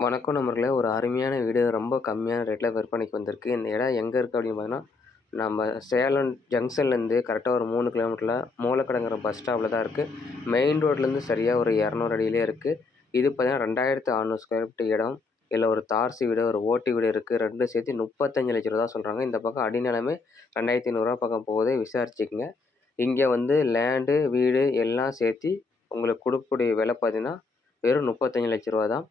வணக்கம் நண்பர்களே! ஒரு அருமையான வீடு ரொம்ப கம்மியான ரேட்ல விற்பனைக்கு வந்திருக்கு. இந்த இடம் எங்க இருக்கு அப்படின்னு பார்த்தீங்கன்னா, நம்ம சேலம் ஜங்ஷன்லேருந்து கரெக்ட்டா ஒரு 3 கிலோமீட்டர்ல மூலக்கடங்கிற பஸ் ஸ்டாப்ல தான் இருக்கு. மெயின் ரோட்லேருந்து சரியா ஒரு 200 அடியிலே இருக்கு. இது பார்த்தீங்கன்னா 2600 ஸ்கொயர் ஃபீட் இடம். இதுல ஒரு தார்சி வீடு, ஒரு ஓட்டு வீடு இருக்கு. 2 சேர்த்து 35,00,000 தான் சொல்றாங்க. இந்த பக்கம் அடிநிலமே ரூ. 2,500 பக்கம் போகுது. விசாரிச்சுக்கங்க. இங்க வந்து லேண்டு, வீடு எல்லாம் சேர்த்தி உங்களுக்கு குடுக்கக்கூடிய விலை பார்த்தீங்கன்னா, வெறும் ரூ. 35,00,000 தான்.